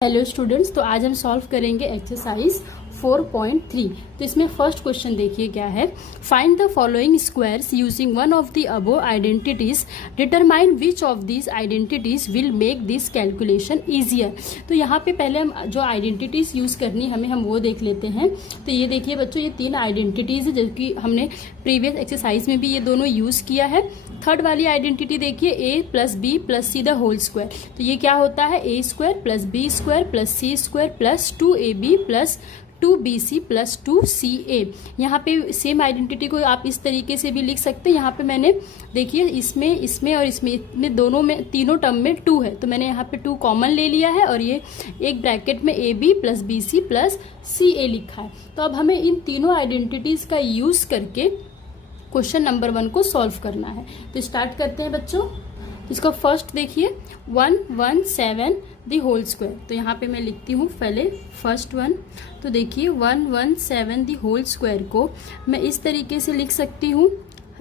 Hello students, तो आज हम सॉल्व करेंगे एक्सरसाइज 4.3। तो इसमें फर्स्ट क्वेश्चन देखिए क्या है। Find the following squares using one of the above identities, determine which of these identities will make this calculation easier. तो यहाँ पे पहले हम जो आइडेंटिटीज यूज करनी हमें हम वो देख लेते हैं। तो ये देखिए बच्चों, ये तीन आइडेंटिटीज है जो कि हमने प्रीवियस एक्सरसाइज में भी ये दोनों यूज किया है। थर्ड वाली आइडेंटिटी देखिए a plus b plus c the whole square. तो ये क्या होता है, a square plus b square plus c square plus 2ab plus 2bc plus 2ca। यहाँ पे सेम आइडेंटिटी को आप इस तरीके से भी लिख सकते हैं। यहाँ पे मैंने देखिए इसमें और इसमें दोनों में तीनों टर्म में 2 है, तो मैंने यहाँ पे 2 कॉमन ले लिया है और ये एक ब्रैकेट में ab plus bc plus ca लिखा है। तो अब हमें इन तीनों आइडेंटिटीज का यूज करके क्वेश्चन नंबर 1 को सॉल्व करना है। तो स्टार्ट करते हैं बच्चों। इसका फर्स्ट देखिए 117 दी होल स्क्वायर। तो यहाँ पे मैं लिखती हूँ पहले फर्स्ट वन। तो देखिए 117 दी होल स्क्वायर को मैं इस तरीके से लिख सकती हूँ,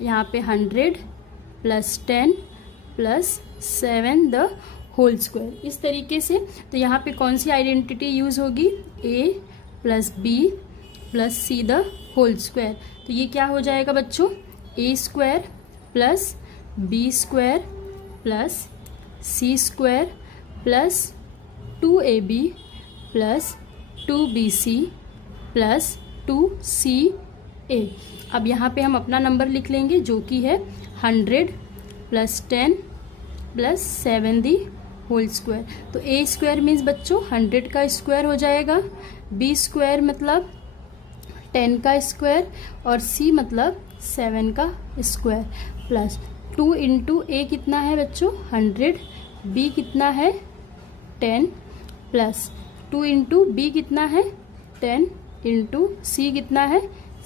यहाँ पे 100 plus 10 plus 7 the whole square, इस तरीके से। तो यहाँ पे कौन सी आइडेंटिटी यूज होगी, a plus b plus c the whole square. तो ये क्या हो जाएगा बच्चों, a square plus b square plus c square plus 2ab plus 2bc plus 2ca। अब यहाँ पे हम अपना नंबर लिख लेंगे जो कि है 100 plus 10 plus 7 the whole square. तो a स्क्वायर मीन्स बच्चों 100 का स्क्वायर हो जाएगा, b स्क्वायर मतलब 10 का स्क्वायर और c मतलब 7 का स्क्वायर प्लस 2 इंटू ए कितना है बच्चों 100, b कितना है 10 प्लस 2 इंटू बी कितना है 10 इंटू सी कितना है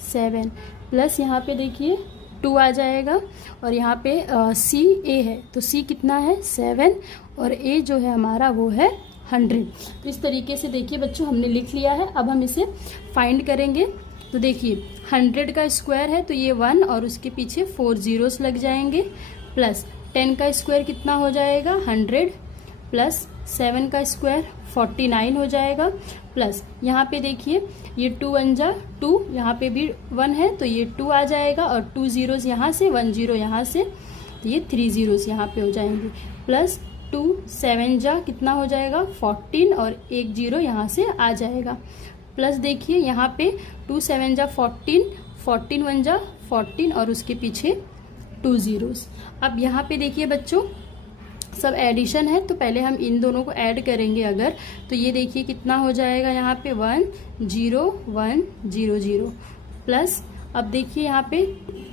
7 प्लस यहाँ पे देखिए 2 आ जाएगा और यहाँ पे सी ए है, तो सी कितना है 7 और ए जो है हमारा वो है 100। तो इस तरीके से देखिए बच्चों हमने लिख लिया है। अब हम इसे फाइंड करेंगे। तो देखिए 100 का स्क्वायर है तो ये 1 और उसके पीछे 4 जीरोस लग जाएंगे, प्लस 10 का स्क्वायर कितना हो जाएगा 100 प्लस 7 का स्क्वायर 49 हो जाएगा, प्लस यहाँ पे देखिए ये 2 1 जा 2, यहाँ पे भी 1 है तो ये 2 आ जाएगा और 2 जीरोस यहाँ से 1 जीरो यहाँ से, तो ये 3 जीरोस यहाँ पे हो जाएंगे, प्लस 2 7 जा कितना हो जाएगा 14 और 1 जीरो यहाँ से आ जाएगा, प्लस देखिए यहाँ पे 2 7 जा 14, 14 1 जा 14 और उसके पीछे 2 जीरोस। अब यहाँ पे देखिए बच्चों सब एडिशन है, तो पहले हम इन दोनों को ऐड करेंगे अगर, तो ये देखिए कितना हो जाएगा यहाँ पे 1 0 1 0 0 प्लस अब देखिए यहाँ पे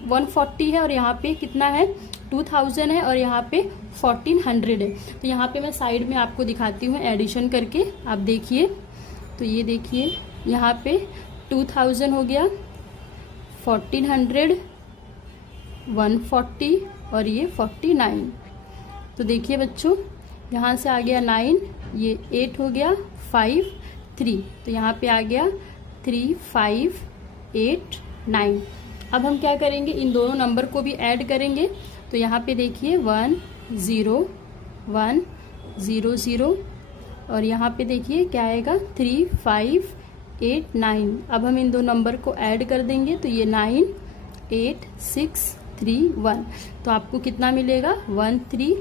140 है और यहाँ पे कितना है 2000 है और यहाँ पे 1400 है। तो यहाँ पे मैं साइड में आपको दिखाती हूँ एडिशन करके, आप देखिए। तो ये देखिए यहाँ पे 2000 हो गया, 1400 140 और ये 49। तो देखिए बच्चों यहाँ से आ गया 9, ये 8 हो गया 5 3, तो यहाँ पे आ गया 3 5 8 9। अब हम क्या करेंगे, इन दोनों नंबर को भी ऐड करेंगे। तो यहाँ पे देखिए 1 0 1 0 0 और यहाँ पे देखिए क्या आएगा 3 5 8 9। अब हम इन दो नंबर को ऐड कर देंगे तो ये 9 8 6 3 1, तो आपको कितना मिलेगा 1 3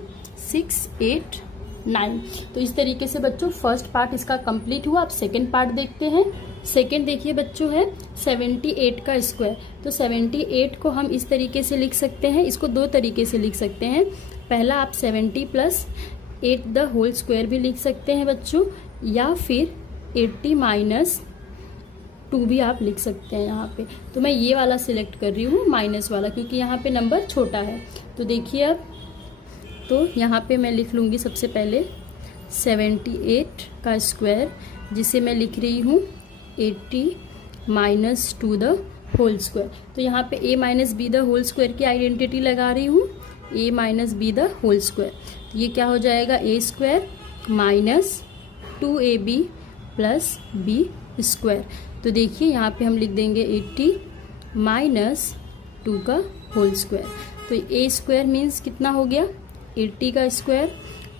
6 8 9। तो इस तरीके से बच्चों फर्स्ट पार्ट इसका कंप्लीट हुआ। अब सेकंड पार्ट देखते हैं। सेकंड देखिए बच्चों है 78 का स्क्वायर। तो 78 को हम इस तरीके से लिख सकते हैं, इसको दो तरीके से लिख सकते हैं। पहला आप 70 प्लस 8 द होल स्क्वायर भी लिख सकते हैं बच्चों, या फिर 80 माइनस 2 भी आप लिख सकते हैं यहाँ पे। तो मैं ये वाला सिलेक्ट कर रही हूँ माइनस वाला, क्योंकि यहाँ पे नंबर छोटा है। तो देखिए अब तो यहाँ पे मैं लिख लूँगी सबसे पहले 78 का स्क्वायर, जिसे मैं लिख रही हूँ 80 माइनस 2 द होल स्क्वायर। तो यहाँ पे a minus b the whole square की आइडेंटिटी लगा रही हूँ, a minus b the whole square. तो ये क्या हो जाएगा a square minus 2ab plus b square. तो देखिए यहाँ पे हम लिख देंगे 80 माइनस 2 का होल स्क्वायर। तो a स्क्वायर मीन्स कितना हो गया 80 का स्क्वायर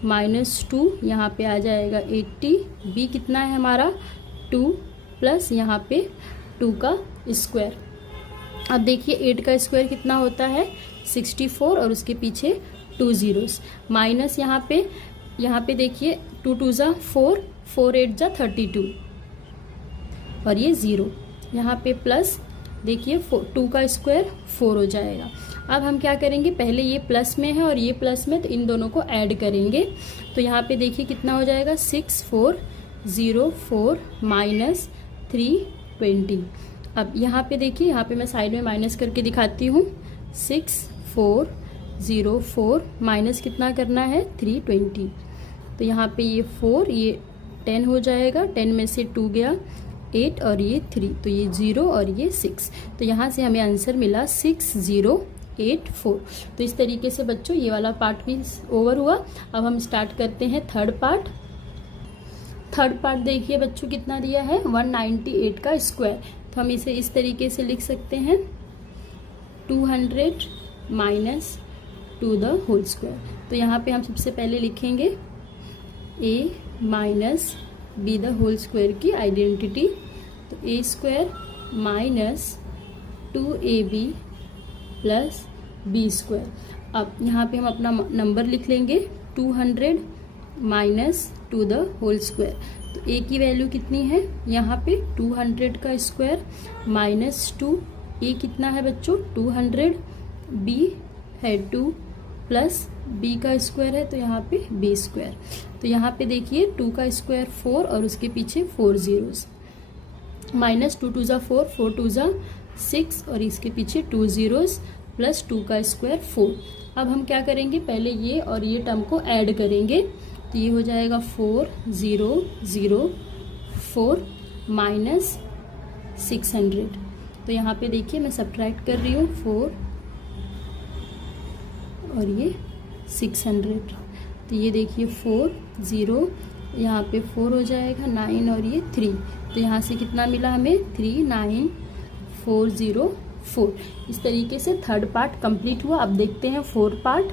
-2, यहाँ पे आ जाएगा 80, b कितना है हमारा 2 प्लस यहाँ पे 2 का स्क्वायर। अब देखिए 8 का स्क्वायर कितना होता है 64 और उसके पीछे 2 जीरोस, माइनस यहाँ पे देखिए 2 2 जा 4, 4 8 जा 32 और ये 0, यहाँ पे प्लस देखिए 2 का स्क्वायर 4 हो जाएगा। अब हम क्या करेंगे, पहले ये प्लस में है और ये प्लस में, तो इन दोनों को ऐड करेंगे। तो यहाँ पे देखिए कितना हो जाएगा 6404 माइनस 320। अब यहाँ पे देखिए, यहाँ पे मैं साइड में माइनस करके दिखाती हूँ। 6404 माइनस कितना करना है 320, तो यहाँ पे ये 4, ये 10 हो जाएगा, 10 में से 2 गया 8 और ये 3, तो ये 0 और ये 6, तो यहाँ से हमें आंसर मिला 6084। तो इस तरीके से बच्चों ये वाला पार्ट भी ओवर हुआ। अब हम स्टार्ट करते हैं थर्ड पार्ट। थर्ड पार्ट देखिए बच्चों कितना दिया है 198 का स्क्वायर, तो हम इसे इस तरीके से लिख सकते हैं 200 माइनस 2 द होल स्क्वायर। तो यहाँ पे हम सबसे पहले लिखेंगे a minus b the whole square की आइडेंटिटी, तो a square minus 2ab plus b square. अब यहाँ पे हम अपना नंबर लिख लेंगे 200 माइनस 2 द होल स्क्वायर, तो a की वैल्यू कितनी है यहाँ पे 200 का स्क्वायर माइनस 2, a कितना है बच्चों 200, b है 2 प्लस b का स्क्वायर है तो यहाँ पे b स्क्वायर। तो यहाँ पे देखिए 2 का स्क्वायर 4 और उसके पीछे 4 जीरोस, माइनस 2 2 जा 4, 4 2 जा 6 और इसके पीछे 2 जीरोस प्लस 2 का स्क्वायर 4। अब हम क्या करेंगे, पहले ये और ये टर्म को ऐड करेंगे, तो ये हो जाएगा 4004 माइनस 600। तो यहाँ पे देखिए मैं सब्ट्रैक्ट कर रही हूँ 4 और ये 600, तो ये देखिए 4 0, यहाँ पे 4 हो जाएगा 9 और ये 3, तो यहाँ से कितना मिला हमें 39404। इस तरीके से थर्ड पार्ट कंप्लीट हुआ। अब देखते हैं फोर्थ पार्ट।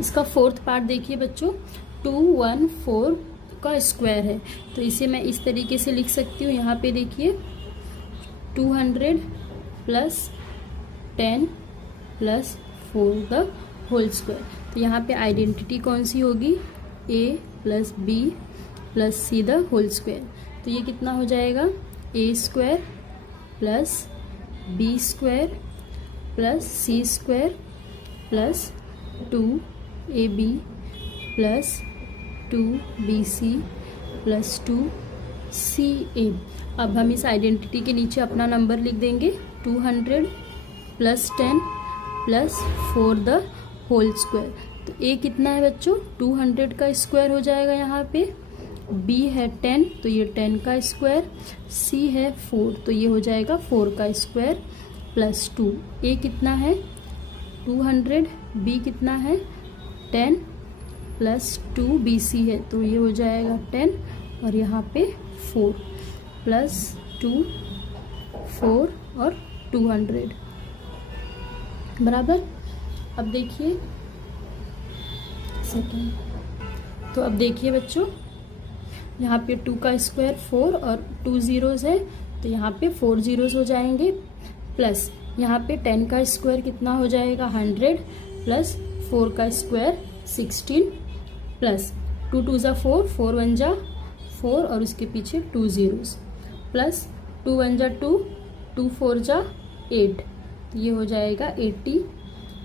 इसका फोर्थ पार्ट देखिए बच्चों 214 का स्क्वायर है, तो इसे मैं इस तरीके से लिख सकती हूँ। यहाँ पे देखिए 200 plus 10 plus 4 the whole square. तो यहाँ पे आइडेंटिटी कौन सी होगी a plus b plus c the whole square. तो ये कितना हो जाएगा a square plus b square plus c square plus 2ab plus 2bc plus 2ca। अब हम इस आइडेंटिटी के नीचे अपना नंबर लिख देंगे 200 plus 10 plus 4 the whole square. तो a कितना है बच्चों 200 का स्क्वायर हो जाएगा, यहाँ पे b है 10 तो ये 10 का स्क्वायर, c है 4 तो ये हो जाएगा 4 का स्क्वायर प्लस 2। a कितना है 200, b कितना है 10 प्लस 2bc है तो ये हो जाएगा 10 और यहाँ पे 4 प्लस 2 4 और 200 बराबर। अब देखिए सेकेंड, तो अब देखिए बच्चों यहाँ पे 2 का स्क्वायर 4 और 2 जीरोस है तो यहाँ पे 4 जीरोस हो जाएंगे, प्लस यहाँ पे 10 का स्क्वायर कितना हो जाएगा 100 प्लस 4 का स्क्वायर 16 प्लस 2 2 जा 4, 4 1 जा 4 और उसके पीछे 2 जीरोस प्लस 2 1 जा 2, 2 4 जा 8 तो ये हो जाएगा 80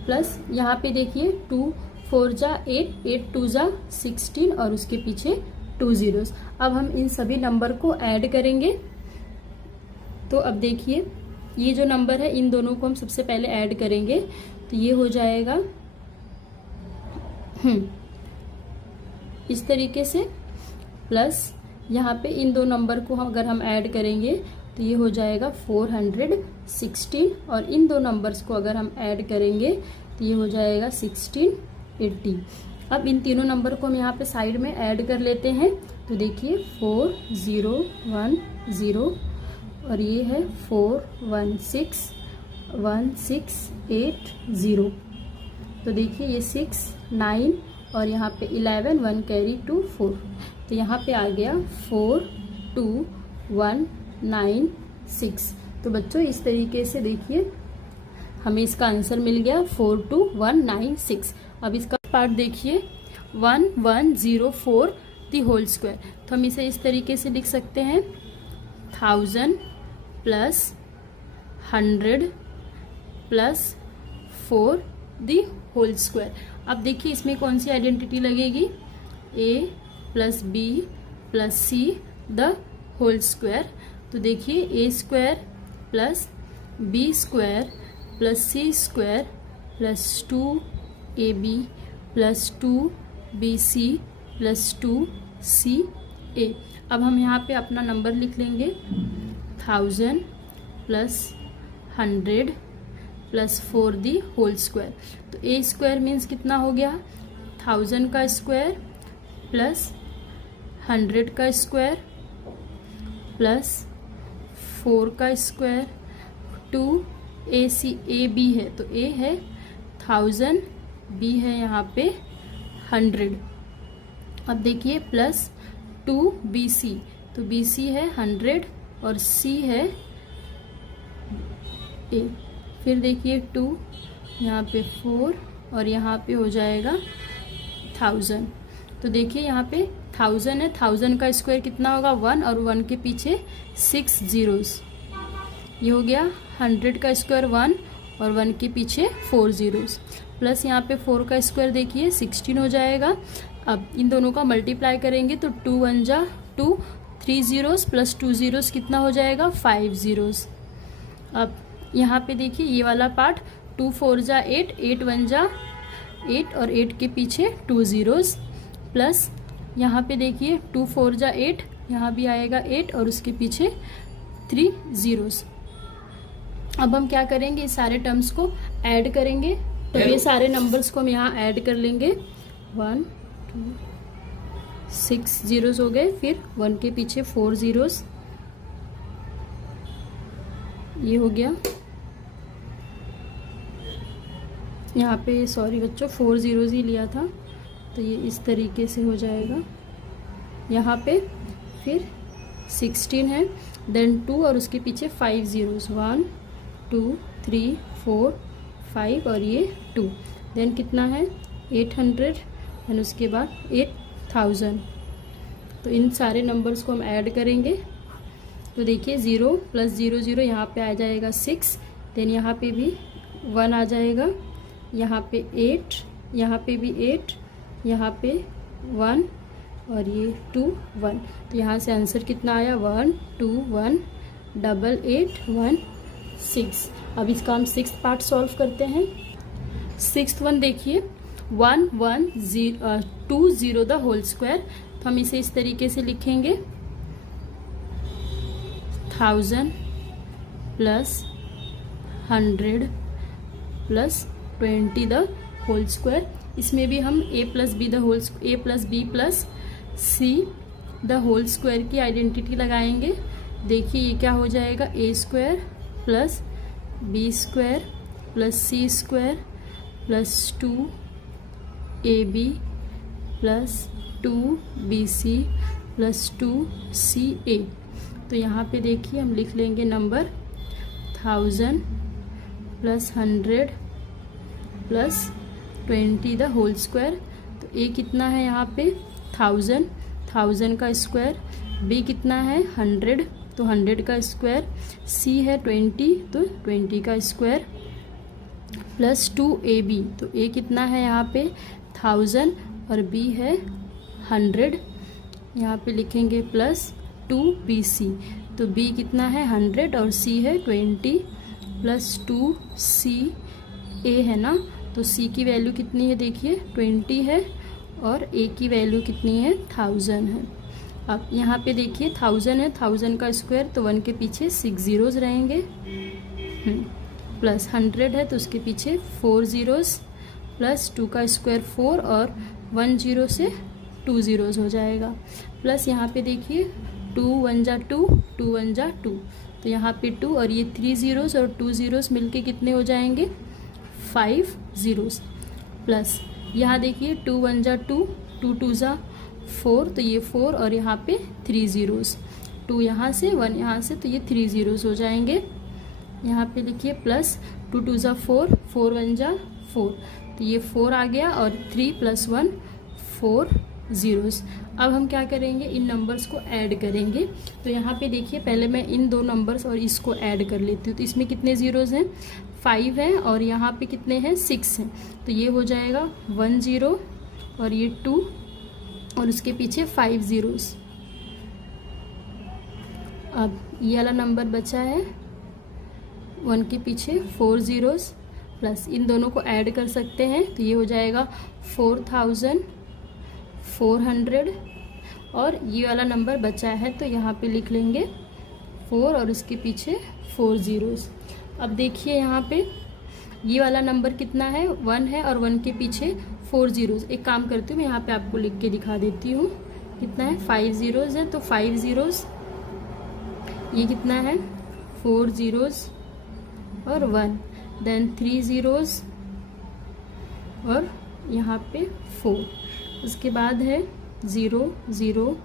प्लस यहाँ पे देखिए 2 4 जा 8, 8 2 जा 16 और उसके पीछे 2 जीरोस। अब हम इन सभी नंबर को ऐड करेंगे। तो अब देखिए ये जो नंबर है इन दोनों को हम सबसे पहले ऐड करेंगे, तो ये हो जाएगा इस तरीके से, प्लस यहाँ पे इन दो नंबर को अगर हम ऐड करेंगे तो ये हो जाएगा 416 और इन दो नंबर्स को अगर हम ऐड करेंगे तो ये हो जाएगा 1680। अब इन तीनों नंबर को हम यहाँ पे साइड में ऐड कर लेते हैं, तो देखिए 4010 और ये है 4161680। तो देखिए ये 6 9 और यहाँ पे 11 1 कैरी 2 4, तो यहाँ पे आ गया 4 2 1 9 6। तो बच्चों इस तरीके से देखिए हमें इसका आंसर मिल गया 42196। अब इसका पार्ट देखिए 1104 दी होल स्क्वायर, तो हम इसे इस तरीके से लिख सकते हैं 1000 plus 100 plus 4 the whole square. अब देखिए इसमें कौन सी आइडेंटिटी लगेगी, a plus b plus c the whole square. तो देखिए a square plus b square plus c square plus 2ab plus 2bc plus 2ca। अब हम यहाँ पे अपना नंबर लिख लेंगे 1000 plus 100 plus 4 the whole square. तो a स्क्वायर मीन्स कितना हो गया 1000 का स्क्वायर प्लस 100 का स्क्वायर प्लस 4 का स्क्वायर 2ac a b है, तो a है 1000, b है यहाँ पे 100। अब देखिए प्लस 2bc, तो bc है 100 और c है a। फिर देखिए 2 यहाँ पे 4 और यहाँ पे हो जाएगा 1000। तो देखिए यहाँ पे 1000 है, 1000 का स्क्वायर कितना होगा 1 और 1 के पीछे 6 zeros, ये हो गया 100 का स्क्वायर 1 और 1 के पीछे 4 zeros, प्लस यहाँ पे 4 का स्क्वायर देखिए 16 हो जाएगा। अब इन दोनों का मल्टीप्लाई करेंगे तो 2 1 जा 2, 3 zeros प्लस 2 zeros कितना हो जाएगा 5 zeros। अब यहाँ पे देखिए ये वाला पार्ट 2 4 जा 8, 8 1 जा 8 और 8 के पीछे 2 zeros, प्लस यहाँ पे देखिए 2 4 जा 8, यहाँ भी आएगा 8 और उसके पीछे 3 zeros। अब हम क्या करेंगे, इस सारे टर्म्स को ऐड करेंगे। तो ये सारे नंबर्स को हम यहाँ ऐड कर लेंगे 1 2 6 zeros हो गए, फिर 1 के पीछे 4 zeros, ये हो गया। यहाँ पे सॉरी बच्चों 4 zeros ही लिया था, तो ये इस तरीके से हो जाएगा यहाँ पे। फिर 16 है, देन 2 और उसके पीछे 5 zeros 1 2 3 4 5 और ये 2, देन कितना है 800 एंड उसके बाद 8000। तो इन सारे नंबर्स को हम ऐड करेंगे। तो देखिए 0 प्लस 0 0 यहाँ पे आ जाएगा 6, देन यहाँ पे भी 1 आ जाएगा, यहाँ पे 8, यहाँ पे भी 8, यहाँ पे 1 और ये 2 1। तो यहाँ से आंसर कितना आया 1 2 1 8 8 1 6। अब इसका हम 6th पार्ट सॉल्व करते हैं। 6th वन देखिए 1 1 0 2 0 द होल स्क्वायर, तो हम इसे इस तरीके से लिखेंगे 1000 plus 100 plus 20 the whole square. इसमें भी हम a plus b plus c the whole square की आइडेंटिटी लगाएंगे। देखिए ये क्या हो जाएगा a square plus b square plus c square plus 2ab plus 2bc plus 2ca। तो यहाँ पे देखिए हम लिख लेंगे number 1000 plus 100 plus 20 the whole square. तो a कितना है यहाँ पे 1000 का स्क्वायर, b कितना है 100 तो 100 का स्क्वायर, c है 20 तो 20 का स्क्वायर प्लस 2ab। तो a कितना है यहाँ पे 1000 और b है 100, यहाँ पे लिखेंगे प्लस 2bc। तो b कितना है 100 और c है 20 प्लस 2ca है ना। तो c की वैल्यू कितनी है देखिए 20 है और a की वैल्यू कितनी है 1000 है। अब यहाँ पे देखिए 1000 है, 1000 का स्क्वायर तो 1 के पीछे 6 zeros रहेंगे, प्लस 100 है तो उसके पीछे 4 zeros प्लस 2 का स्क्वायर 4 और 1 0 से 2 zeros हो जाएगा। प्लस यहाँ पे देखिए 2 1 जा 2 2 1 जा 2, तो यहाँ पे 2 और ये 3 zeros और 2 zeros मिलके कितने हो जाएंगे 5 zeros। प्लस यहाँ देखिए 2 1 जा 2, 2 2 जा 4, तो ये 4 और यहाँ पे 3 zeros, 2 यहाँ से 1 यहाँ से, तो ये 3 zeros हो जाएंगे। यहाँ पे लिखिए प्लस 2 2 जा 4, 4 1 जा 4, तो ये 4 आ गया और 3 + 1 4 zeros। अब हम क्या करेंगे, इन नंबर्स को ऐड करेंगे। तो यहाँ पे देखिए पहले मैं इन दो नंबर्स और इसको ऐड कर लेती हूँ। तो इसमें कितने ज़ीरोज़ हैं, 5 हैं और यहाँ पे कितने हैं, 6 हैं। तो ये हो जाएगा 1 0 और ये 2 और उसके पीछे 5 zeros। अब ये वाला नंबर बचा है 1 के पीछे 4 zeros, प्लस इन दोनों को ऐड कर सकते हैं। तो ये हो जाएगा 4400 और ये वाला नंबर बचा है तो यहाँ पे लिख लेंगे 4 और उसके पीछे 4 zeros। अब देखिए यहाँ पे ये वाला नंबर कितना है, 1 है और 1 के पीछे 4 zeros। एक काम करती हूँ मैं यहाँ पे आपको लिख के दिखा देती हूँ कितना है, 5 zeros है तो 5 zeros, ये कितना है 4 zeros और 1, देन 3 zeros और यहाँ पे 4, उसके बाद है 0 0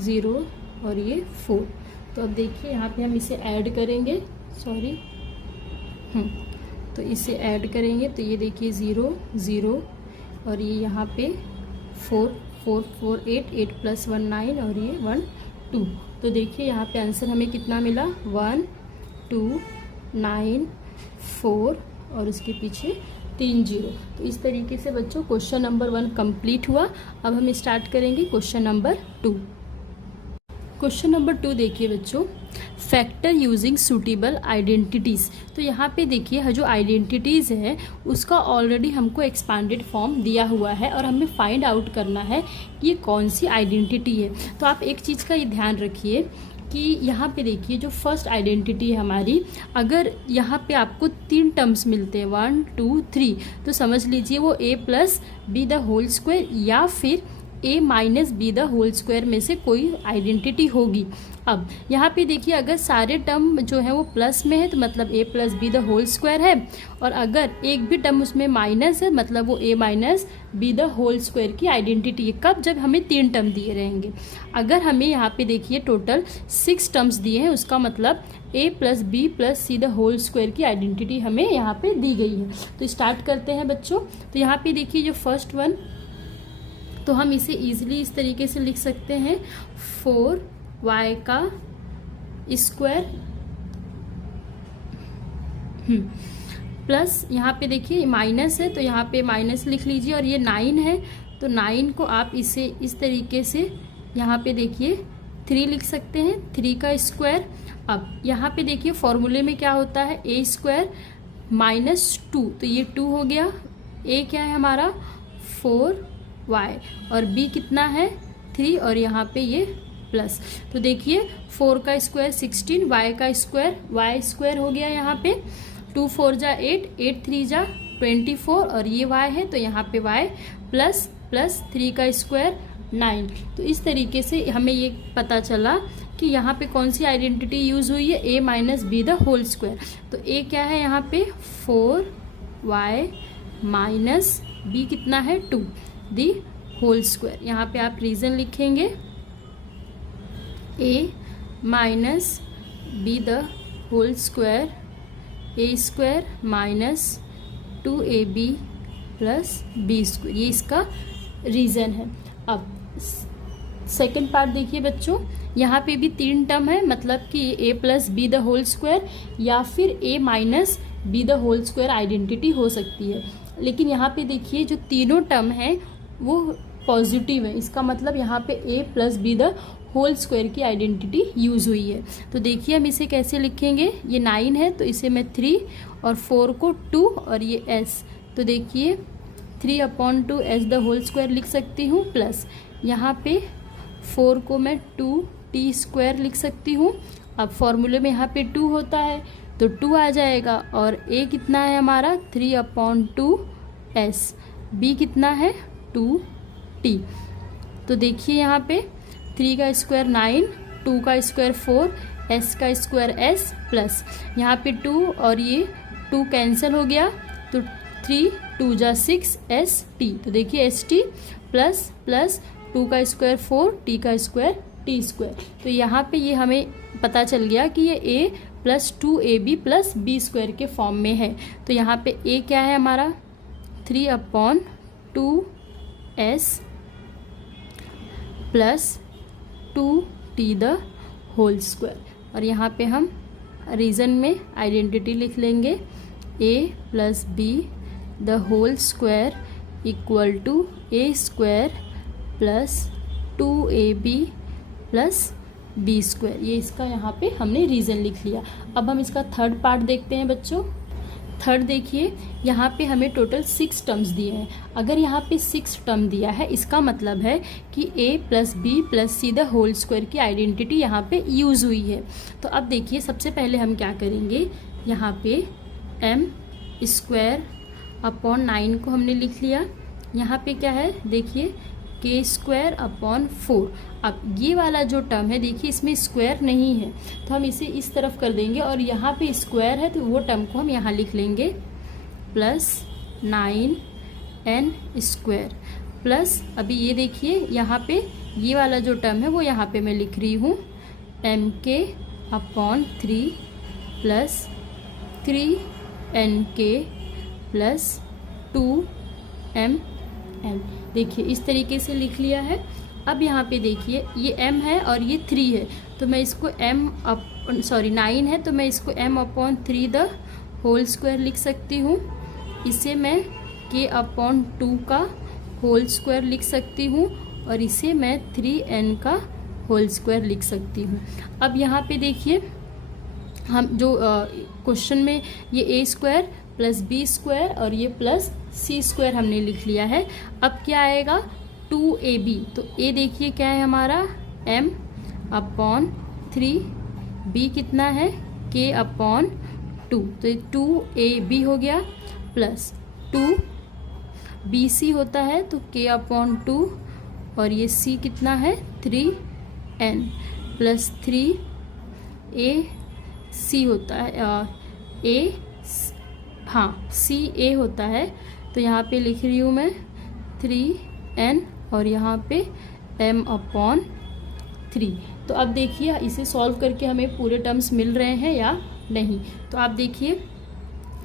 0 और ये 4। तो अब देखिए यहाँ पे हम इसे ऐड करेंगे, तो इसे ऐड करेंगे तो ये देखिए 0 0 और ये यहाँ पे 4 4 4 8 8 + 1 9 और ये 1 2। तो देखिए यहाँ पे आंसर हमें कितना मिला, 1 2 9 4 और उसके पीछे 3 0। तो इस तरीके से बच्चों क्वेश्चन नंबर 1 कंप्लीट हुआ। अब हम स्टार्ट करेंगे क्वेश्चन नंबर 2। क्वेश्चन नंबर 2 देखिए बच्चों, फैक्टर यूजिंग सूटेबल आइडेंटिटीज़। तो यहाँ पे देखिए जो आइडेंटिटीज़ है उसका ऑलरेडी हमको एक्सपांडेड फॉर्म दिया हुआ है और हमें फाइंड आउट करना है कि ये कौन सी आइडेंटिटी है। तो आप एक चीज़ का ये ध्यान रखिए कि यहाँ पे देखिए जो फर्स्ट आइडेंटिटी है हमारी, अगर यहाँ पे आपको 3 टर्म्स मिलते हैं 1 2 3, तो समझ लीजिए वो a + b² या फिर a - b² में से कोई आइडेंटिटी होगी। अब यहाँ पे देखिए अगर सारे टर्म जो है वो प्लस में है तो मतलब a + b² है, और अगर एक भी टर्म उसमें माइनस है मतलब वो a - b² की आइडेंटिटी है। कब, जब हमें 3 टर्म दिए रहेंगे। अगर हमें यहाँ पे देखिए टोटल 6 टर्म्स दिए हैं, उसका मतलब a + b + c² की आइडेंटिटी हमें यहाँ पे दी गई है। तो स्टार्ट करते हैं बच्चों। तो यहाँ पे देखिए जो फर्स्ट वन, तो हम इसे ईजिली इस तरीके से लिख सकते हैं 4y² प्लस यहाँ पे देखिए माइनस है तो यहाँ पे माइनस लिख लीजिए, और ये 9 है तो 9 को आप इसे इस तरीके से यहाँ पे देखिए 3 लिख सकते हैं, 3 का स्क्वायर। अब यहाँ पे देखिए फॉर्मूले में क्या होता है, a² - 2, तो ये 2 हो गया। a क्या है हमारा 4y और b कितना है 3 और यहाँ पे ये प्लस। तो देखिए 4 का स्क्वायर 16, y का स्क्वायर y² हो गया यहाँ पे, 2 4 जा 8, 8 3 जा 24 और ये y है तो यहाँ पे y प्लस 3 का स्क्वायर 9। तो इस तरीके से हमें ये पता चला कि यहाँ पे कौन सी आइडेंटिटी यूज़ हुई है, a - b²। तो a क्या है यहाँ पे 4y - b कितना है 2² यहाँ पे आप रीज़न लिखेंगे a - b² a² - 2ab + b², ये इसका रीज़न है। अब सेकंड पार्ट देखिए बच्चों, यहाँ पे भी 3 टर्म है, मतलब कि a + b² या फिर a - b² आइडेंटिटी हो सकती है। लेकिन यहाँ पे देखिए जो तीनों टर्म है वो पॉजिटिव है, इसका मतलब यहाँ पे a + b² की आइडेंटिटी यूज़ हुई है। तो देखिए हम इसे कैसे लिखेंगे, ये 9 है तो इसे मैं 3 और 4 को 2 और ये s, तो देखिए 3/2 s² लिख सकती हूँ, प्लस यहाँ पे 4 को मैं 2t² लिख सकती हूँ। अब फॉर्मूले में यहाँ पे 2 होता है तो 2 आ जाएगा, और a कितना है हमारा 3/2 s, b कितना है 2t। तो देखिए यहाँ पे 3 का स्क्वायर 9, 2 का स्क्वायर 4, s का स्क्वायर s, प्लस यहाँ पे 2 और ये 2 कैंसिल हो गया तो 3 2 जा 6 एस टी, तो देखिए एस टी प्लस प्लस 2 का स्क्वायर 4 टी का स्क्वायर टी स्क्वायर। तो यहाँ पे ये हमें पता चल गया कि ये a plus 2ab plus b square के फॉर्म में है। तो यहाँ पे a क्या है हमारा 3/2s plus 2t the whole square, और यहाँ पे हम रीज़न में आइडेंटिटी लिख लेंगे a plus b the whole square equal to a square plus 2ab plus b square. ये इसका यहाँ पे हमने रीज़न लिख लिया। अब हम इसका थर्ड पार्ट देखते हैं बच्चों। थर्ड देखिए, यहाँ पे हमें टोटल 6 टर्म्स दिए हैं। अगर यहाँ पे 6 टर्म दिया है, इसका मतलब है कि a plus b plus c the whole square की आइडेंटिटी यहाँ पे यूज़ हुई है। तो अब देखिए, सबसे पहले हम क्या करेंगे, यहाँ पे m स्क्वायर अपॉन 9 को हमने लिख लिया। यहाँ पे क्या है देखिए k स्क्वायर अपॉन 4। अब ये वाला जो टर्म है देखिए इसमें स्क्वायर नहीं है, तो हम इसे इस तरफ कर देंगे, और यहाँ पे स्क्वायर है तो वो टर्म को हम यहाँ लिख लेंगे प्लस 9n स्क्वायर प्लस, अभी ये देखिए यहाँ पे ये वाला जो टर्म है वो यहाँ पे मैं लिख रही हूँ mk upon 3 plus 3nk plus 2mn। देखिए इस तरीके से लिख लिया है। अब यहाँ पे देखिए ये m है और ये 3 है, तो मैं इसको 9 है तो मैं इसको m upon 3 the whole square लिख सकती हूँ। इसे मैं k अपॉन 2 का होल स्क्वायर लिख सकती हूँ, और इसे मैं 3n का होल स्क्वायर लिख सकती हूँ। अब यहाँ पे देखिए हम जो क्वेश्चन में ये a square plus b square और ये प्लस सी स्क्वायर हमने लिख लिया है। अब क्या आएगा 2ab, तो a देखिए क्या है हमारा m अपॉन 3, b कितना है k अपॉन 2, तो 2ab हो गया प्लस 2bc होता है तो k अपॉन 2, और ये c कितना है 3n प्लस 3ac होता है सी ए होता है, तो यहाँ पे लिख रही हूँ मैं 3n और यहाँ पे m अपॉन 3। तो अब देखिए इसे सॉल्व करके हमें पूरे टर्म्स मिल रहे हैं या नहीं। तो आप देखिए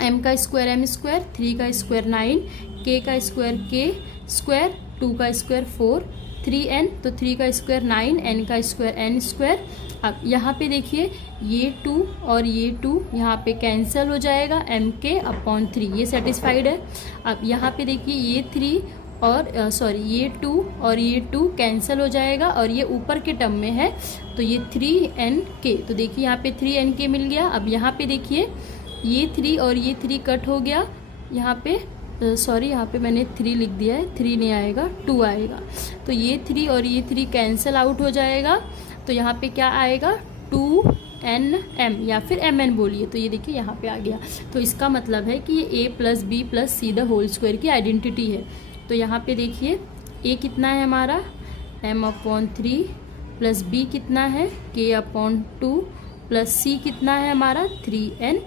m का स्क्वायर m स्क्वायर, 3 का स्क्वायर 9, k का स्क्वायर k स्क्वायर, 2 का स्क्वायर 4, 3n तो 3 का स्क्वायर 9, n का स्क्वायर n स्क्वायर। अब यहाँ पे देखिए ये 2 और ये 2 यहाँ पे कैंसिल हो जाएगा, mk अपॉन 3 ये सेटिस्फाइड है। अब यहाँ पे देखिए ये 3 और ये 2 और ये 2 कैंसिल हो जाएगा, और ये ऊपर के टर्म में है तो ये 3nk, तो देखिए यहाँ पे 3nk मिल गया। अब यहाँ पे देखिए ये 3 और ये 3 कट हो गया, यहाँ पे यहाँ पे मैंने 3 लिख दिया है, 3 नहीं आएगा 2 आएगा, तो ये 3 और ये 3 कैंसिल आउट हो जाएगा, तो यहाँ पे क्या आएगा 2nm या फिर mn बोलिए, तो ये देखिए यहाँ पे आ गया। तो इसका मतलब है कि ये a plus b plus c the whole square की आइडेंटिटी है। तो यहाँ पे देखिए a कितना है हमारा m अपॉन 3 प्लस b कितना है k अपॉन 2 प्लस c कितना है हमारा 3n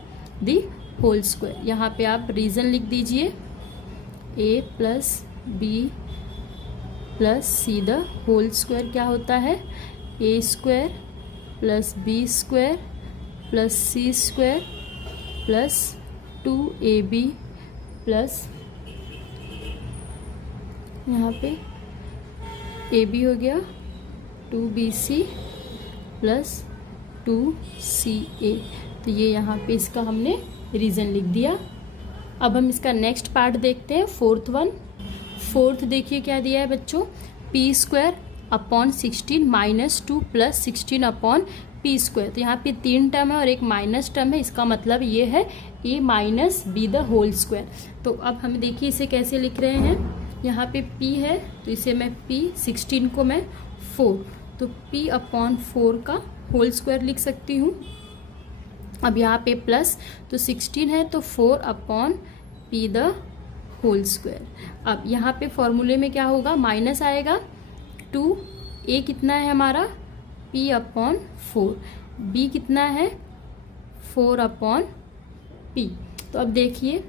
द होल स्क्वायर। यहाँ पे आप रीज़न लिख दीजिए a plus b plus c the whole square क्या होता है a square plus b square plus c square plus 2ab plus यहाँ पे ab हो गया 2bc प्लस 2ca। तो ये यहाँ पे इसका हमने रीज़न लिख दिया। अब हम इसका नेक्स्ट पार्ट देखते हैं, फोर्थ वन। फोर्थ देखिए क्या दिया है बच्चों, p square upon 16 minus 2 plus 16 upon p square. तो यहाँ पे 3 टर्म है और एक माइनस टर्म है, इसका मतलब ये है a minus b the whole square. तो अब हम देखिए इसे कैसे लिख रहे हैं, यहाँ पे p है तो इसे मैं p 16 को मैं 4, तो p अपॉन 4 का होल स्क्वायर लिख सकती हूँ। अब यहाँ पे प्लस तो 16 है तो 4 upon p the whole square. अब यहाँ पे फॉर्मूले में क्या होगा, माइनस आएगा 2, a कितना है हमारा p अपॉन 4, b कितना है 4 अपॉन p। तो अब देखिए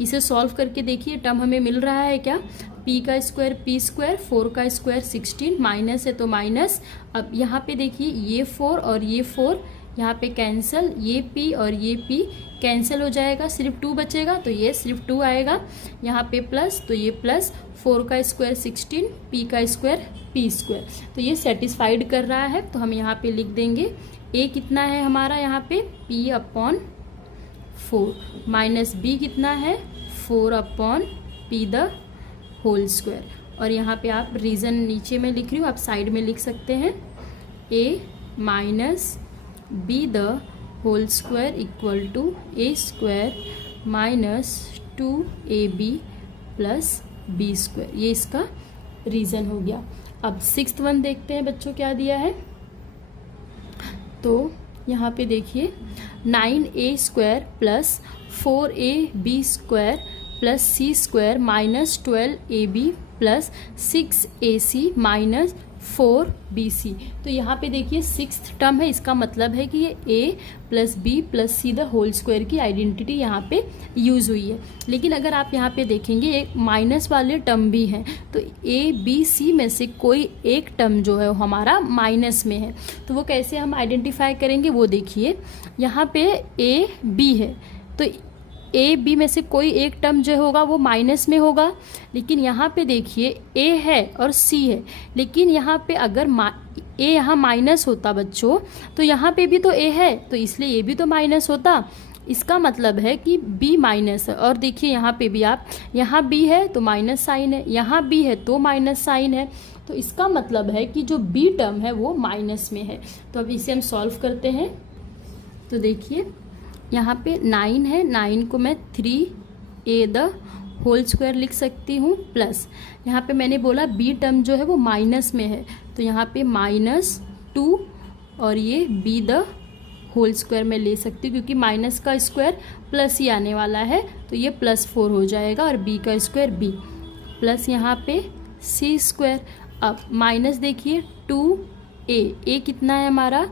इसे सॉल्व करके देखिए टर्म हमें मिल रहा है क्या, p का स्क्वायर p स्क्वायर, 4 का स्क्वायर 16, माइनस है तो माइनस। अब यहाँ पे देखिए ये 4 और ये 4 यहाँ पे कैंसिल, ये p और ये p कैंसिल हो जाएगा, सिर्फ 2 बचेगा तो ये सिर्फ 2 आएगा। यहाँ पे प्लस तो ये प्लस, 4 का स्क्वायर 16, p का स्क्वायर p स्क्वायर, तो ये सेटिस्फाइड कर रहा है। तो हम यहाँ पे लिख देंगे a कितना है हमारा यहाँ पे p/4 माइनस b कितना है 4/p द होल स्क्वायर। और यहाँ पे आप रीज़न नीचे में लिख रही हूँ, आप साइड में लिख सकते हैं a minus b the whole square equal to a square minus 2ab plus b square, ये इसका रीज़न हो गया। अब 6th वन देखते हैं बच्चों क्या दिया है। तो यहाँ पे देखिए 9a square plus 4ab square plus c square minus 12ab plus 6ac minus 4bc। तो यहाँ पे देखिए 6th टर्म है, इसका मतलब है कि ये a plus b plus c the whole square की आइडेंटिटी यहाँ पे यूज़ हुई है। लेकिन अगर आप यहाँ पे देखेंगे एक माइनस वाले टर्म भी हैं, तो a b c में से कोई एक टर्म जो है वो हमारा माइनस में है। तो वो कैसे हम आइडेंटिफाई करेंगे वो देखिए, यहाँ पे a b है तो ए बी में से कोई एक टर्म जो होगा वो माइनस में होगा। लेकिन यहाँ पे देखिए ए है और सी है, लेकिन यहाँ पे अगर ए यहाँ माइनस होता बच्चों तो यहाँ पे भी तो ए है, तो इसलिए ये भी तो माइनस होता। इसका मतलब है कि बी माइनस है। और देखिए यहाँ पे भी आप, यहाँ बी है तो माइनस साइन है, यहाँ बी है तो माइनस साइन है, तो इसका मतलब है कि जो बी टर्म है वो माइनस में है। तो अब इसे हम सॉल्व करते हैं। तो देखिए यहाँ पे 9 है, 9 को मैं 3a द होल स्क्वायर लिख सकती हूँ, प्लस यहाँ पे मैंने बोला b टर्म जो है वो माइनस में है, तो यहाँ पे -2 और ये b द होल स्क्वायर में ले सकती हूँ, क्योंकि माइनस का स्क्वायर प्लस ही आने वाला है, तो ये +4 हो जाएगा और b का स्क्वायर b प्लस यहाँ पे c स्क्वायर। अब माइनस देखिए 2a कितना है हमारा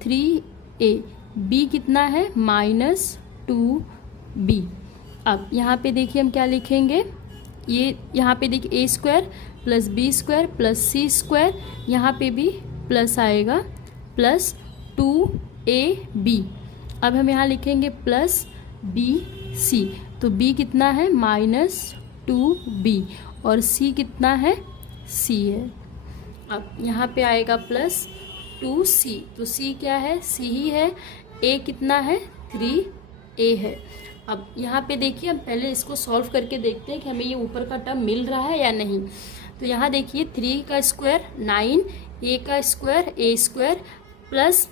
3a, b कितना है -2b। अब यहाँ पे देखिए हम क्या लिखेंगे, ये यहाँ पे देखिए a square plus b square plus c square, यहाँ पे भी प्लस आएगा प्लस 2ab। अब हम यहाँ लिखेंगे प्लस bc, तो b कितना है -2b और c कितना है c है। अब यहाँ पे आएगा प्लस 2c, तो c क्या है c ही है, a कितना है 3a है। अब यहाँ पे देखिए हम पहले इसको सॉल्व करके देखते हैं कि हमें ये ऊपर का टर्म मिल रहा है या नहीं। तो यहाँ देखिए 3 का स्क्वायर 9, a का स्क्वायर a स्क्वायर प्लस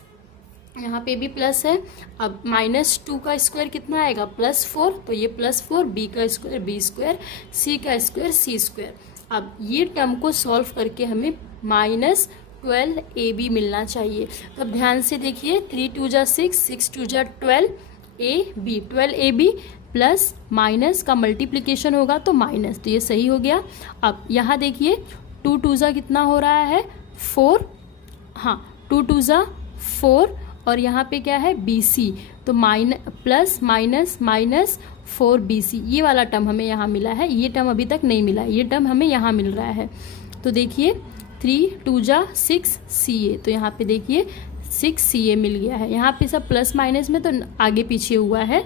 यहाँ पे भी प्लस है। अब -2 का स्क्वायर कितना आएगा +4, तो ये +4, b का स्क्वायर b स्क्वायर, c का स्क्वायर c स्क्वायर। अब ये टर्म को सॉल्व करके हमें -12ab मिलना चाहिए। तो अब ध्यान से देखिए 3 2 जा 6, 6 2 जा 12ab, 12ab प्लस माइनस का मल्टीप्लिकेशन होगा तो माइनस, तो ये सही हो गया। अब यहाँ देखिए 2 2 जा कितना हो रहा है 4, हाँ 2 2 जा 4 और यहाँ पे क्या है bc, तो प्लस माइनस माइनस 4bc, ये वाला टर्म हमें यहाँ मिला है, ये टर्म अभी तक नहीं मिला है, ये टर्म हमें यहाँ मिल रहा है। तो देखिए 3 2 जा 6ca, तो यहाँ पे देखिए 6ca मिल गया है। यहाँ पे सब प्लस माइनस में तो आगे पीछे हुआ है,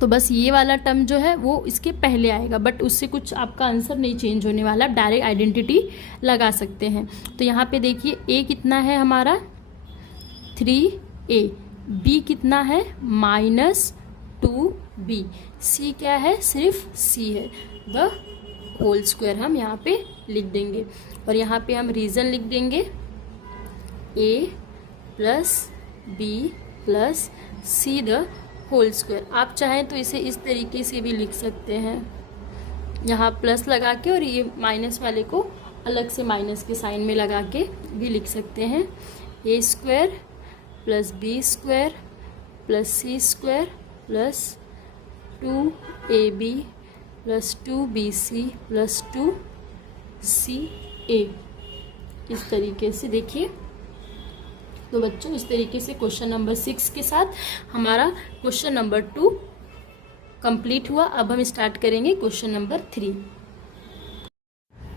तो बस ये वाला टर्म जो है वो इसके पहले आएगा, बट उससे कुछ आपका आंसर नहीं चेंज होने वाला, आप डायरेक्ट आइडेंटिटी लगा सकते हैं। तो यहाँ पे देखिए a कितना है हमारा 3a, b कितना है -2b, c क्या है सिर्फ c है, द होल स्क्वायर हम यहाँ पे लिख देंगे। और यहाँ पे हम रीज़न लिख देंगे a plus b plus c the whole square. आप चाहें तो इसे इस तरीके से भी लिख सकते हैं, यहाँ प्लस लगा के और ये माइनस वाले को अलग से माइनस के साइन में लगा के भी लिख सकते हैं। a square plus b square plus c square plus 2ab plus 2bc plus 2ca, इस तरीके से देखिए। तो बच्चों इस तरीके से क्वेश्चन नंबर 6 के साथ हमारा क्वेश्चन नंबर 2 कंप्लीट हुआ। अब हम स्टार्ट करेंगे क्वेश्चन नंबर 3।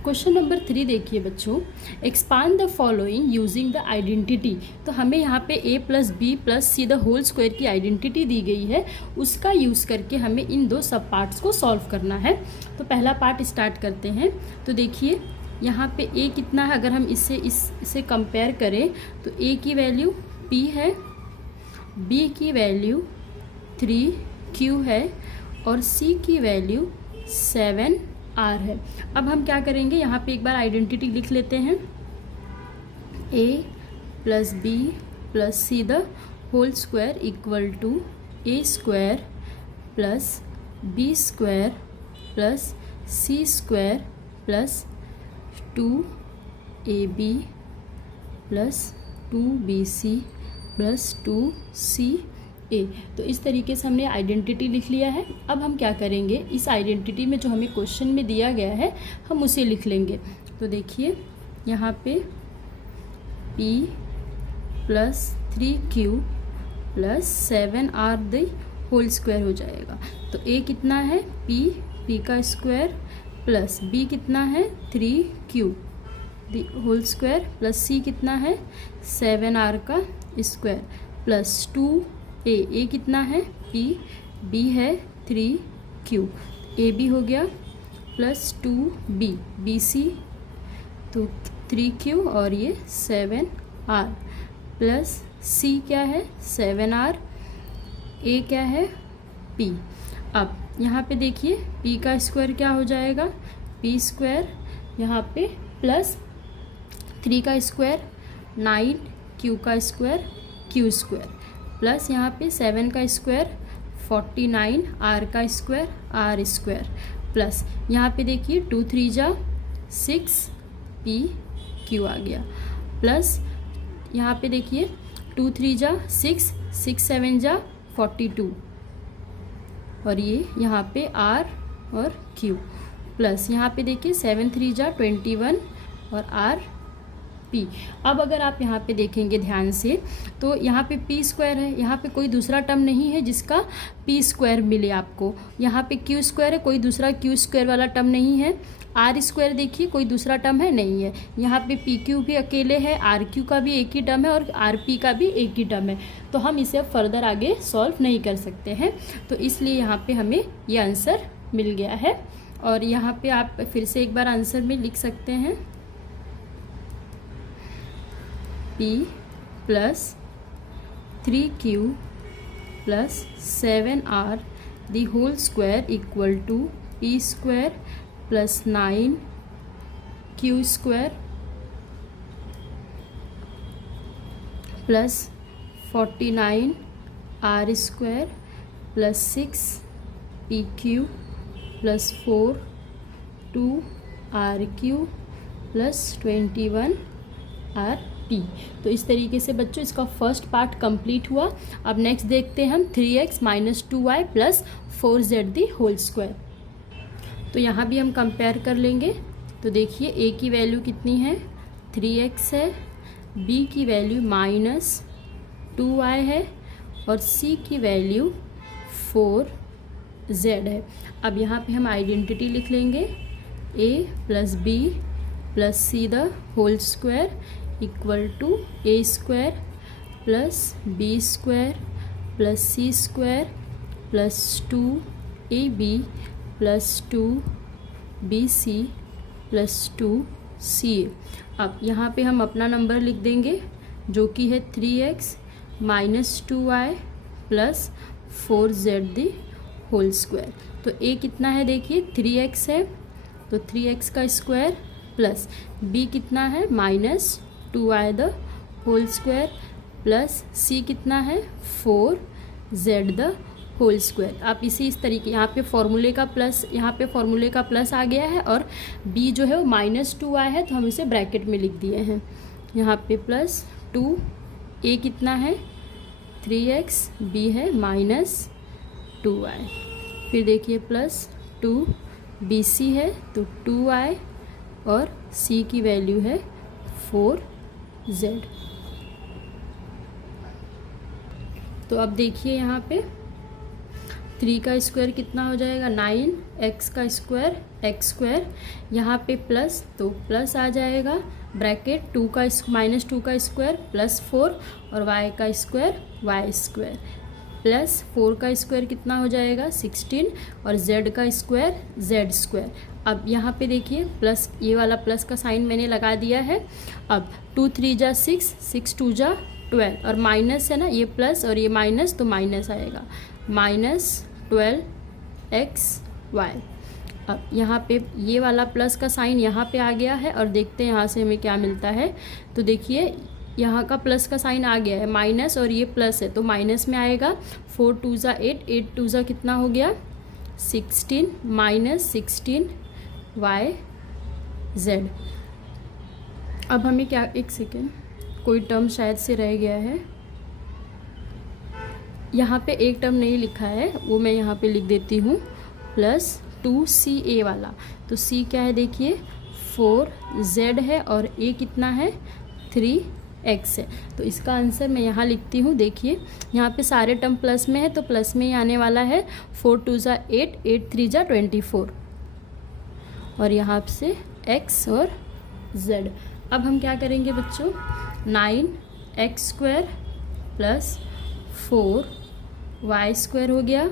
क्वेश्चन नंबर 3 देखिए बच्चों, expand the following using the identity. तो हमें यहाँ पे a + b + c the whole square की आइडेंटिटी दी गई है, उसका यूज़ करके हमें इन दो सब पार्ट्स को सॉल्व करना है। तो पहला पार्ट स्टार्ट करते हैं। तो देखिए यहाँ पे a कितना है, अगर हम इसे कंपेयर करें तो a की वैल्यू p है, b की वैल्यू 3q है और c की वैल्यू 7r है। अब हम क्या करेंगे, यहाँ पे एक बार आइडेंटिटी लिख लेते हैं। a + b + c the whole square equal to a² + b² + c² + 2ab + 2bc + 2ca। तो इस तरीके से हमने आइडेंटिटी लिख लिया है। अब हम क्या करेंगे, इस आइडेंटिटी में जो हमें क्वेश्चन में दिया गया है हम उसे लिख लेंगे। तो देखिए यहाँ पे p + 3q + 7r the whole square हो जाएगा। तो a कितना है p का स्क्वायर प्लस b कितना है 3q the whole square plus c कितना है 7r का स्क्वायर प्लस 2a कितना है p, b है 3q, ab हो गया प्लस 2b, bc तो 3q और ये 7r प्लस c क्या है 7r, a क्या है p। अब यहाँ पे देखिए p का स्क्वायर क्या हो जाएगा p², यहाँ पे प्लस 3 का स्क्वायर 9, q का स्क्वायर q² प्लस यहाँ पे 7 का स्क्वायर 49, r का स्क्वायर r² प्लस यहाँ पे देखिए 2 3 जा 6 p q आ गया प्लस यहाँ पे देखिए 2 3 जा 6, 6 7 जा 42 और ये यहाँ पे r और q प्लस यहाँ पे देखिए 7 3 जा 21 और r p। अब अगर आप यहाँ पे देखेंगे ध्यान से तो यहाँ पे p² है, यहाँ पे कोई दूसरा टर्म नहीं है जिसका p² मिले आपको। यहाँ पे q² है, कोई दूसरा q² वाला टर्म नहीं है। r² देखिए कोई दूसरा टर्म है नहीं है। यहाँ पे pq भी अकेले है, rq का भी एक ही टर्म है और rp का भी एक ही टर्म है। तो हम इसे अब फर्दर आगे सॉल्व नहीं कर सकते हैं, तो इसलिए यहाँ पे हमें ये आंसर मिल गया है। और यहाँ पे आप फिर से एक बार आंसर में लिख सकते हैं p + 3q + 7r the whole square equal to p² + 9q² + 49 r² + 6 pq + 4 2rq + 21 rp। तो इस तरीके से बच्चों इसका फर्स्ट पार्ट कंप्लीट हुआ। अब नेक्स्ट देखते हैं हम 3x - 2y + 4z the whole square. तो यहाँ भी हम कंपेयर कर लेंगे। तो देखिए a की वैल्यू कितनी है 3x है, b की वैल्यू -2y है और c की वैल्यू 4z है। अब यहाँ पे हम आइडेंटिटी लिख लेंगे a + b + c the whole square equal to a² + b² + c² + 2ab + 2bc + 2ca। अब यहाँ पे हम अपना नंबर लिख देंगे जो कि है 3x - 2y + 4z the whole square. तो a कितना है देखिए 3x है, तो 3x का स्क्वायर प्लस b कितना है -2y the whole square plus c कितना है 4z द होल स्क्वायर। आप इसी इस तरीके यहाँ पे फॉर्मूले का प्लस आ गया है और b जो है वो -2y है, तो हम इसे ब्रैकेट में लिख दिए हैं। यहाँ पे प्लस 2, a कितना है 3x, b है -2y, फिर देखिए प्लस 2 bc है तो 2y और c की वैल्यू है 4z। तो अब देखिए यहाँ पे 3 का स्क्वायर कितना हो जाएगा 9, x का स्क्वायर x स्क्वायर, यहाँ पे प्लस तो प्लस आ जाएगा, ब्रैकेट 2 का -2 का स्क्वायर प्लस 4 और y का स्क्वायर y स्क्वायर प्लस 4 का स्क्वायर कितना हो जाएगा 16 और z का स्क्वायर z स्क्वायर। अब यहाँ पे देखिए प्लस, ये वाला प्लस का साइन मैंने लगा दिया है। अब 2 3 जा 6, 6 2 जा 12 और माइनस है ना, ये प्लस और ये माइनस तो माइनस आएगा, -12xy। अब यहाँ पे ये वाला प्लस का साइन यहाँ पे आ गया है और देखते हैं यहाँ से हमें क्या मिलता है। तो देखिए यहाँ का प्लस का साइन आ गया है, माइनस और ये प्लस है तो माइनस में आएगा। 4 2 जा 8, 8 2 जा कितना हो गया 16, -16yz। अब हमें क्या, एक सेकेंड, कोई टर्म शायद से रह गया है, यहाँ पे एक टर्म नहीं लिखा है, वो मैं यहाँ पे लिख देती हूँ, प्लस 2ca वाला। तो c क्या है देखिए 4z है और a कितना है 3x है। तो इसका आंसर मैं यहाँ लिखती हूँ। देखिए यहाँ पे सारे टर्म प्लस में है तो प्लस में ही आने वाला है। 4 2 जा 8, 8 3 जा 24 और यहाँ से x और z। अब हम क्या करेंगे बच्चों, 9x square plus 4y square हो गया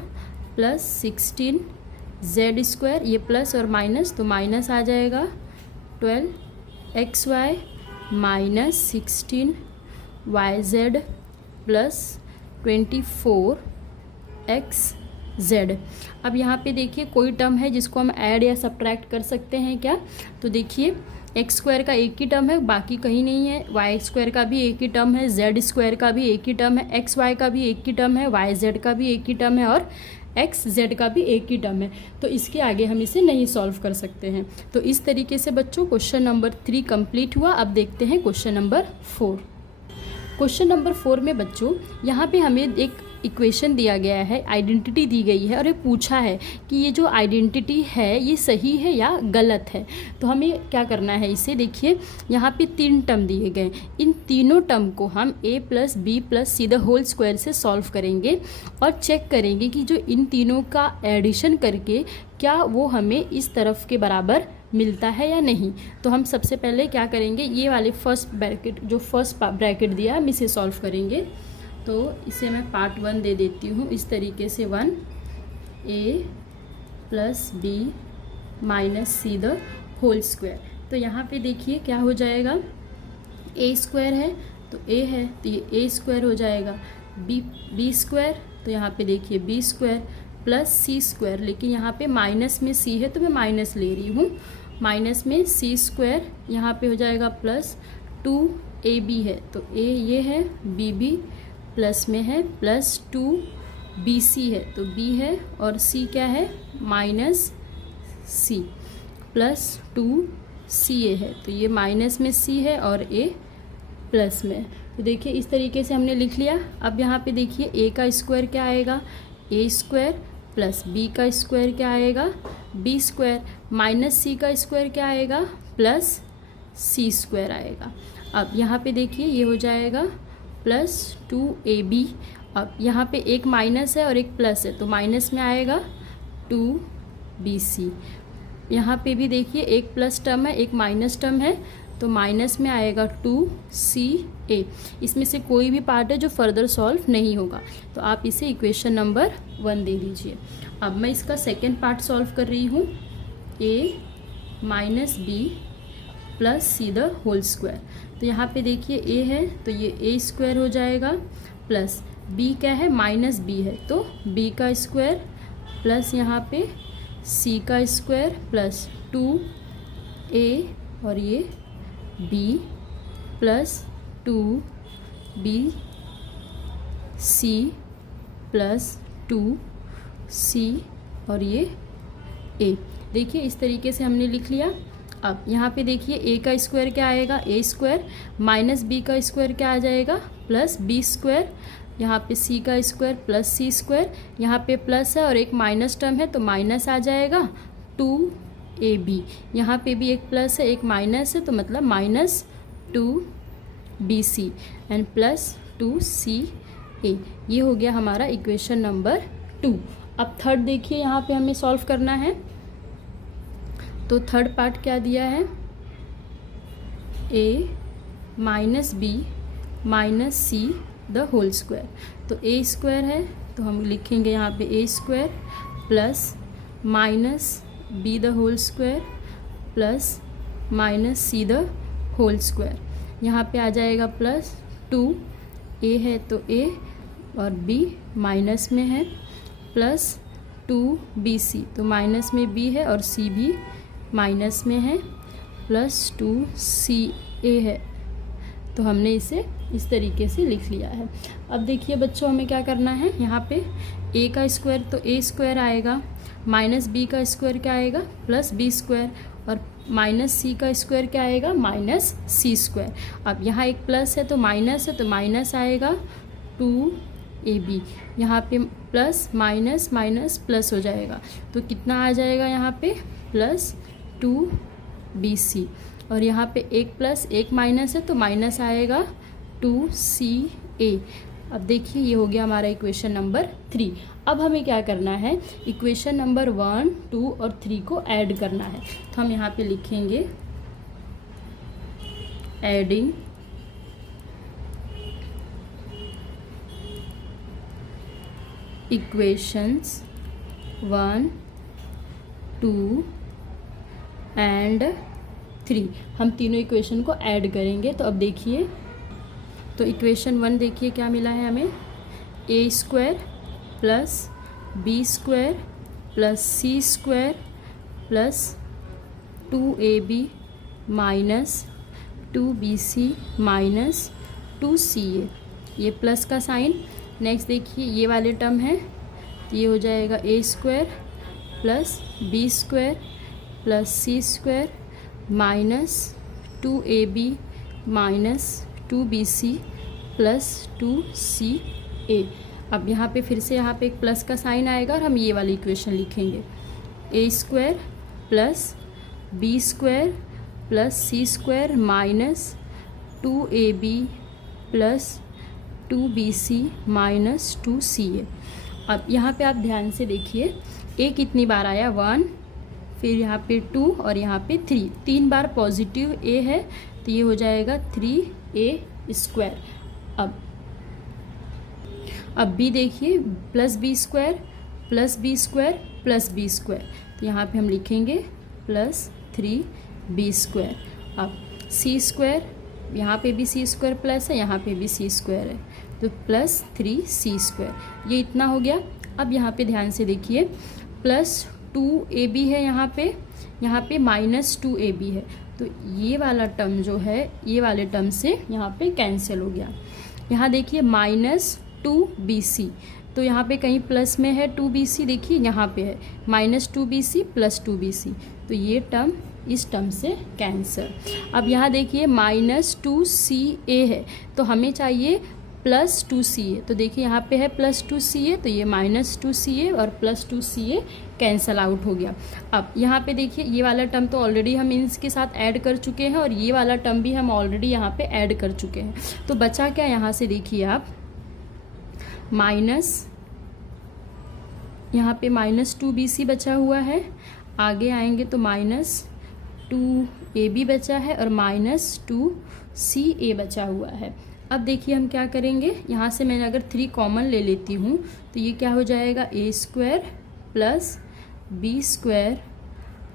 प्लस 16z स्क्वायर, ये प्लस और माइनस तो माइनस आ जाएगा, 12xy minus 16yz plus 24xz। अब यहाँ पे देखिए कोई टर्म है जिसको हम ऐड या सब्ट्रैक्ट कर सकते हैं क्या। तो देखिए एक्स स्क्वायर का एक ही टर्म है, बाकी कहीं नहीं है। वाई स्क्वायर का भी एक ही टर्म है, जेड स्क्वायर का भी एक ही टर्म है, एक्स वाई का भी एक ही टर्म है, वाई जेड का भी एक ही टर्म है और एक्स जेड का भी एक ही टर्म है। तो इसके आगे हम इसे नहीं सॉल्व कर सकते हैं। तो इस तरीके से बच्चों क्वेश्चन नंबर 3 कंप्लीट हुआ। अब देखते हैं क्वेश्चन नंबर 4। क्वेश्चन नंबर 4 में बच्चों यहाँ पे हमें एक इक्वेशन दिया गया है, आइडेंटिटी दी गई है और ये पूछा है कि ये जो आइडेंटिटी है ये सही है या गलत है। तो हमें क्या करना है, इसे देखिए यहाँ पे 3 टर्म दिए गए, इन तीनों टर्म को हम a plus b plus c the whole square से सॉल्व करेंगे और चेक करेंगे कि जो इन तीनों का एडिशन करके क्या वो हमें इस तरफ के बराबर मिलता है या नहीं। तो हम सबसे पहले क्या करेंगे, ये वाले फर्स्ट ब्रैकेट, जो फर्स्ट ब्रैकेट दिया है हम इसे सॉल्व करेंगे। तो इसे मैं पार्ट 1 दे देती हूँ इस तरीके से, 1a plus b minus c the whole square. तो यहाँ पे देखिए क्या हो जाएगा, a स्क्वायर है तो a है तो ये a स्क्वायर हो जाएगा, b स्क्वायर तो यहाँ पे देखिए b square plus c square, लेकिन यहाँ पे माइनस में c है तो मैं माइनस ले रही हूँ, माइनस में c स्क्वायर यहाँ पे हो जाएगा प्लस 2ab है तो a ये है, b प्लस में है प्लस 2bc है तो b है और c क्या है माइनस c प्लस 2ca है तो ये माइनस में c है और a प्लस में। तो देखिए इस तरीके से हमने लिख लिया। अब यहाँ पे देखिए a का स्क्वायर क्या आएगा, a स्क्वायर प्लस b का स्क्वायर क्या आएगा, b स्क्वायर माइनस c का स्क्वायर क्या आएगा, प्लस c स्क्वायर आएगा। अब यहाँ पे देखिए ये हो जाएगा प्लस 2ab। अब यहाँ पे एक माइनस है और एक प्लस है तो माइनस में आएगा 2bc। यहाँ पे भी देखिए एक प्लस टर्म है एक माइनस टर्म है तो माइनस में आएगा 2ca। इसमें से कोई भी पार्ट है जो फर्दर सॉल्व नहीं होगा, तो आप इसे इक्वेशन नंबर 1 दे दीजिए। अब मैं इसका सेकेंड पार्ट सॉल्व कर रही हूँ, a minus b plus c the whole square. तो यहाँ पे देखिए a है तो ये a स्क्वायर हो जाएगा प्लस b क्या है माइनस b है तो b का स्क्वायर प्लस यहाँ पे c का स्क्वायर प्लस 2a और ये b plus 2bc plus 2c और ये a। देखिए इस तरीके से हमने लिख लिया। अब यहाँ पे देखिए a का स्क्वायर क्या आएगा, a स्क्वायर माइनस b का स्क्वायर क्या आ जाएगा, प्लस b स्क्वायर, यहाँ पे c का स्क्वायर प्लस c स्क्वायर, यहाँ पे प्लस है और एक माइनस टर्म है तो माइनस आ जाएगा 2ab। यहाँ पे भी एक प्लस है एक माइनस है तो मतलब minus 2bc and plus 2ca। ये हो गया हमारा इक्वेशन नंबर 2। अब थर्ड देखिए यहाँ पे हमें सॉल्व करना है। तो थर्ड पार्ट क्या दिया है, a minus b minus c the whole square. तो a स्क्वायर है तो हम लिखेंगे यहाँ पे a square plus minus b the whole square plus minus c the whole square. यहाँ पे आ जाएगा प्लस 2, a है तो a और b माइनस में है, प्लस 2bc तो माइनस में b है और c भी माइनस में है, प्लस 2ca है। तो हमने इसे इस तरीके से लिख लिया है। अब देखिए बच्चों हमें क्या करना है, यहाँ पे a का स्क्वायर तो a स्क्वायर आएगा, माइनस b का स्क्वायर क्या आएगा प्लस b स्क्वायर, और माइनस c का स्क्वायर क्या आएगा माइनस c स्क्वायर। अब यहाँ एक प्लस है तो माइनस आएगा 2ab, यहाँ पे प्लस माइनस माइनस प्लस हो जाएगा तो कितना आ जाएगा यहाँ पे प्लस 2bc, और यहाँ पे एक प्लस एक माइनस है तो माइनस आएगा 2ca। अब देखिए ये हो गया हमारा इक्वेशन नंबर 3। अब हमें क्या करना है, इक्वेशन नंबर 1, 2 और 3 को ऐड करना है। तो हम यहाँ पे लिखेंगे एडिंग इक्वेशंस 1, 2 एंड 3। हम तीनों इक्वेशन को ऐड करेंगे। तो अब देखिए, तो इक्वेशन 1 देखिए क्या मिला है हमें, a square plus b square plus c square plus 2ab minus 2bc minus 2ca, ये प्लस का साइन। नेक्स्ट देखिए ये वाले टर्म है तो ये हो जाएगा a square plus b square plus c square minus 2ab minus 2bc plus 2ca। अब यहाँ पे फिर से यहाँ पे एक प्लस का साइन आएगा और हम ये वाली इक्वेशन लिखेंगे, a square plus b square plus c square minus 2ab plus 2bc minus 2ca। अब यहाँ पे आप ध्यान से देखिए a कितनी बार आया 1, फिर यहाँ पे 2 और यहाँ पे 3, 3 बार पॉजिटिव a है तो ये हो जाएगा 3a स्क्वायर। अब b देखिए plus b square plus b square plus b square, तो यहाँ पे हम लिखेंगे प्लस 3b स्क्वायर। अब c स्क्वायर, यहाँ पे भी c स्क्वायर प्लस है, यहाँ पे भी c स्क्वायर है तो प्लस 3c स्क्वायर। ये इतना हो गया। अब यहाँ पे ध्यान से देखिए प्लस 2ab है, यहाँ पे माइनस 2ab है तो ये वाला टर्म जो है ये वाले टर्म से यहाँ पे कैंसिल हो गया। यहाँ देखिए माइनस 2bc, तो यहाँ पे कहीं प्लस में है 2bc, देखिए यहाँ पे है माइनस 2bc प्लस 2bc, तो ये टर्म इस टर्म से कैंसिल। अब यहाँ देखिए माइनस 2ca है तो हमें चाहिए प्लस 2ca, तो देखिए यहाँ पे है प्लस 2ca तो ये माइनस 2ca और प्लस 2ca कैंसल आउट हो गया। अब यहाँ पे देखिए ये वाला टर्म तो ऑलरेडी हम इसके साथ ऐड कर चुके हैं और ये वाला टर्म भी हम ऑलरेडी यहाँ पे ऐड कर चुके हैं। तो बचा क्या, यहाँ से देखिए आप माइनस, यहाँ पे माइनस 2bc बचा हुआ है, आगे आएंगे तो माइनस 2ab बचा है और माइनस 2ca बचा हुआ है। अब देखिए हम क्या करेंगे, यहाँ से मैंने अगर 3 कॉमन ले लेती हूँ तो ये क्या हो जाएगा a square plus b square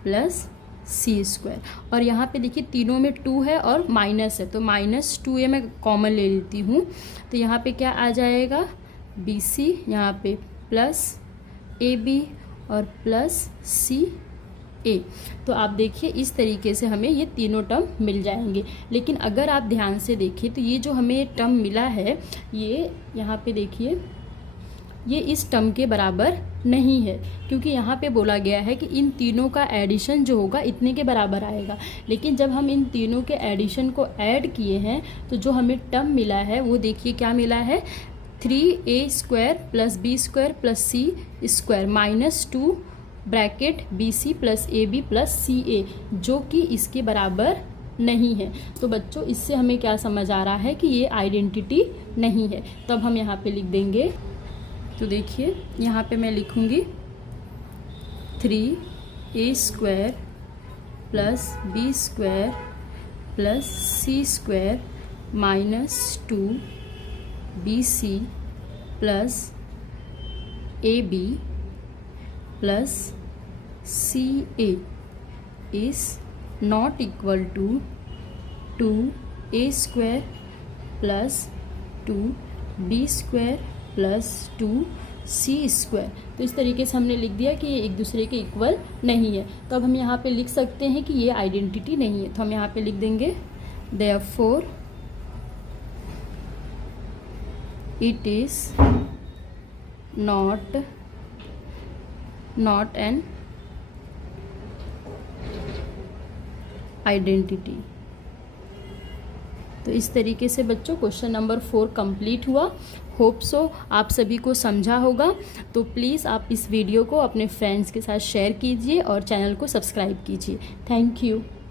plus c square, और यहाँ पे देखिए तीनों में 2 है और माइनस है तो माइनस 2a मैं कॉमन ले लेती हूँ तो यहाँ पे क्या आ जाएगा bc, यहाँ पे प्लस ab और प्लस ca। तो आप देखिए इस तरीके से हमें ये तीनों टर्म मिल जाएंगे। लेकिन अगर आप ध्यान से देखिए तो ये जो हमें टर्म मिला है ये यहाँ पे देखिए ये इस टर्म के बराबर नहीं है, क्योंकि यहाँ पे बोला गया है कि इन तीनों का एडिशन जो होगा इतने के बराबर आएगा। लेकिन जब हम इन तीनों के एडिशन को ऐड किए हैं तो जो हमें टर्म मिला है वो देखिए क्या मिला है, 3a square plus b square plus c square minus 2 bracket bc plus ab plus ca, जो कि इसके बराबर नहीं है। तो बच्चों इससे हमें क्या समझ आ रहा है कि ये आइडेंटिटी नहीं है। तो अब हम यहाँ पे लिख देंगे तो देखिए यहाँ पे मैं लिखूँगी 3a² plus b² plus c² minus 2bc plus ab plus ca is not equal to 2a² plus 2b² plus 2c²। तो इस तरीके से हमने लिख दिया कि ये एक दूसरे के इक्वल नहीं है। तो अब हम यहाँ पे लिख सकते हैं कि ये आइडेंटिटी नहीं है। तो हम यहाँ पे लिख देंगे therefore it is not an identity. तो इस तरीके से बच्चों क्वेश्चन नंबर 4 कंप्लीट हुआ। होप सो आप सभी को समझा होगा। तो प्लीज़ आप इस वीडियो को अपने फ्रेंड्स के साथ शेयर कीजिए और चैनल को सब्सक्राइब कीजिए। Thank you.